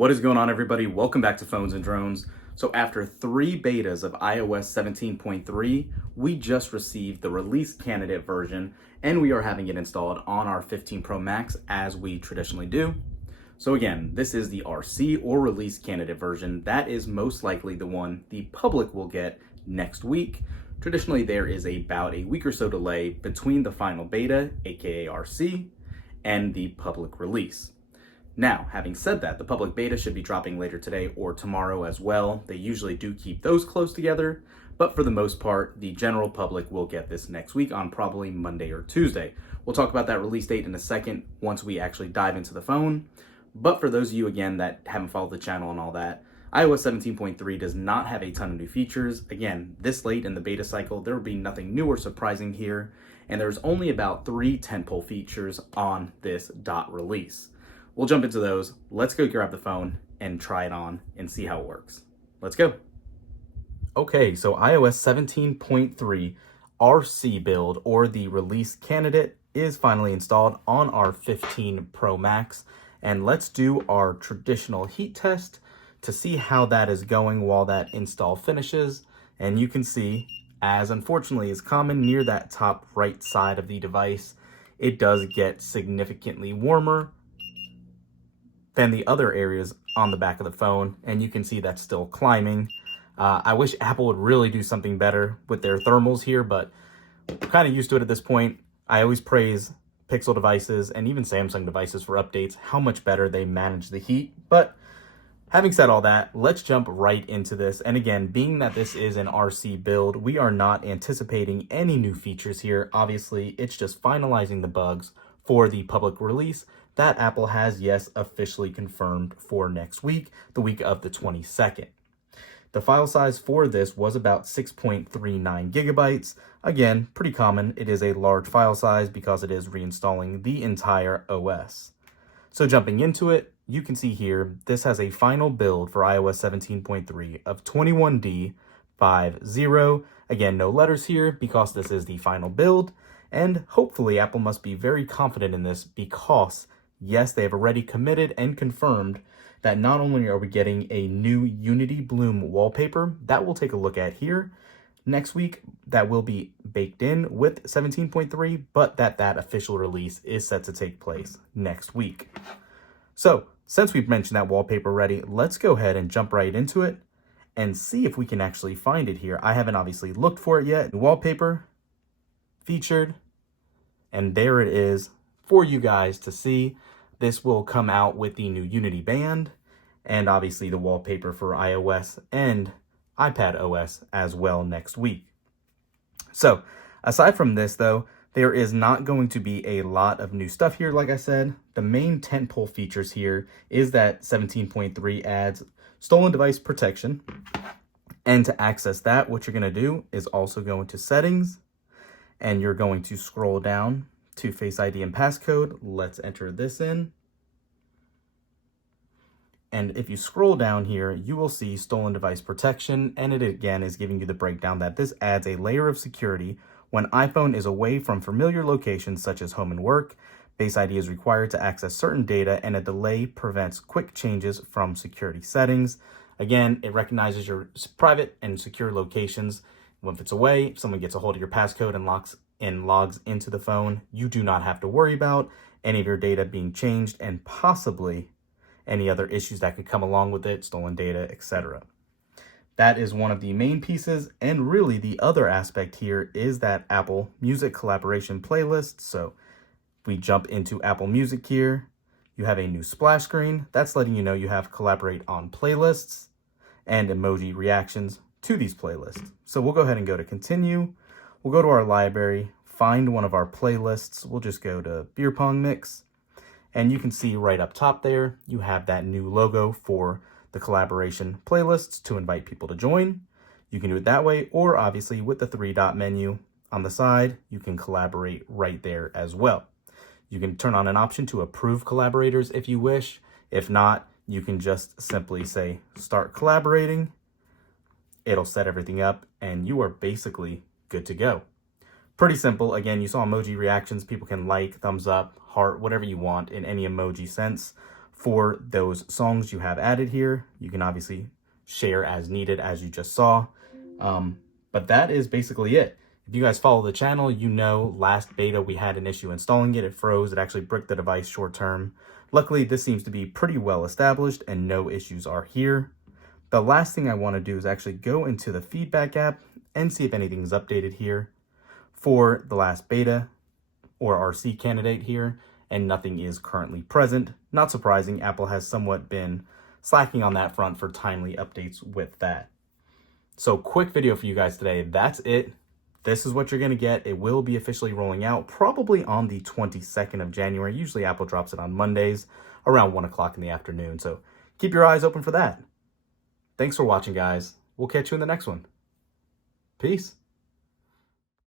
What is going on, everybody? Welcome back to Phones and Drones. So after 3 betas of iOS 17.3, we just received the release candidate version, and we are having it installed on our 15 Pro Max as we traditionally do. So again, this is the RC or release candidate version. That is most likely the one the public will get next week. Traditionally, there is about a week or so delay between the final beta, aka RC, and the public release. Now, having said that, the public beta should be dropping later today or tomorrow as well. They usually do keep those close together, but for the most part, the general public will get this next week on probably Monday or Tuesday. We'll talk about that release date in a second once we actually dive into the phone. But for those of you, again, that haven't followed the channel and all that, iOS 17.3 does not have a ton of new features. Again, this late in the beta cycle, there will be nothing new or surprising here, and there's only about 3 tentpole features on this dot release. We'll jump into those. Let's go grab the phone and try it on and see how it works. Let's go. Okay, so iOS 17.3 RC build, or the release candidate, is finally installed on our 15 Pro Max. And let's do our traditional heat test to see how that is going while that install finishes. And you can see, as unfortunately is common near that top right side of the device, it does get significantly warmer than the other areas on the back of the phone, and you can see that's still climbing. I wish Apple would really do something better with their thermals here, but I'm kind of used to it at this point. I always praise Pixel devices and even Samsung devices for updates, how much better they manage the heat. But having said all that, let's jump right into this. And again, being that this is an RC build, we are not anticipating any new features here. Obviously, it's just finalizing the bugs for the public release that Apple has, yes, officially confirmed for next week, the week of the 22nd. The file size for this was about 6.39 gigabytes. Again, pretty common. It is a large file size because it is reinstalling the entire OS. So jumping into it, you can see here, this has a final build for iOS 17.3 of 21D50. Again, no letters here because this is the final build. And hopefully Apple must be very confident in this because, yes, they have already committed and confirmed that not only are we getting a new Unity Bloom wallpaper that we'll take a look at here next week that will be baked in with 17.3, but that official release is set to take place next week. So since we've mentioned that wallpaper already, let's go ahead and jump right into it and see if we can actually find it here. I haven't obviously looked for it yet. Wallpaper featured, and there it is for you guys to see. This will come out with the new Unity band and obviously the wallpaper for iOS and iPad OS as well next week. So aside from this though, there is not going to be a lot of new stuff here. Like I said, the main tentpole features here is that 17.3 adds stolen device protection. And to access that, what you're going to do is also go into settings, and you're going to scroll down to Face ID and passcode. Let's enter this in. And if you scroll down here, you will see stolen device protection. And it again is giving you the breakdown that this adds a layer of security when iPhone is away from familiar locations such as home and work. Face ID is required to access certain data, and a delay prevents quick changes from security settings. Again, it recognizes your private and secure locations. If it's away, if someone gets a hold of your passcode and logs into the phone, you do not have to worry about any of your data being changed and possibly any other issues that could come along with it, stolen data, etc. That is one of the main pieces, and really the other aspect here is that Apple Music collaboration playlist. So if we jump into Apple Music here, you have a new splash screen that's letting you know you have collaborate on playlists and emoji reactions to these playlists. So we'll go ahead and go to continue. We'll go to our library, find one of our playlists. We'll just go to beer pong mix. And you can see right up top there, you have that new logo for the collaboration playlists to invite people to join. You can do it that way, or obviously with the 3-dot menu on the side, you can collaborate right there as well. You can turn on an option to approve collaborators if you wish. If not, you can just simply say, start collaborating. It'll set everything up and you are basically good to go. Pretty simple. Again, you saw emoji reactions. People can like, thumbs up, heart, whatever you want in any emoji sense for those songs you have added here. You can obviously share as needed, as you just saw. But that is basically it. If you guys follow the channel, you know last beta we had an issue installing it. It froze. It actually bricked the device short term. Luckily, this seems to be pretty well established and no issues are here. The last thing I want to do is actually go into the feedback app and see if anything is updated here for the last beta or RC candidate here, and nothing is currently present. Not surprising, Apple has somewhat been slacking on that front for timely updates with that. So quick video for you guys today. That's it. This is what you're going to get. It will be officially rolling out probably on the 22nd of January. Usually Apple drops it on Mondays around 1 o'clock in the afternoon. So keep your eyes open for that. Thanks for watching, guys. We'll catch you in the next one. Peace.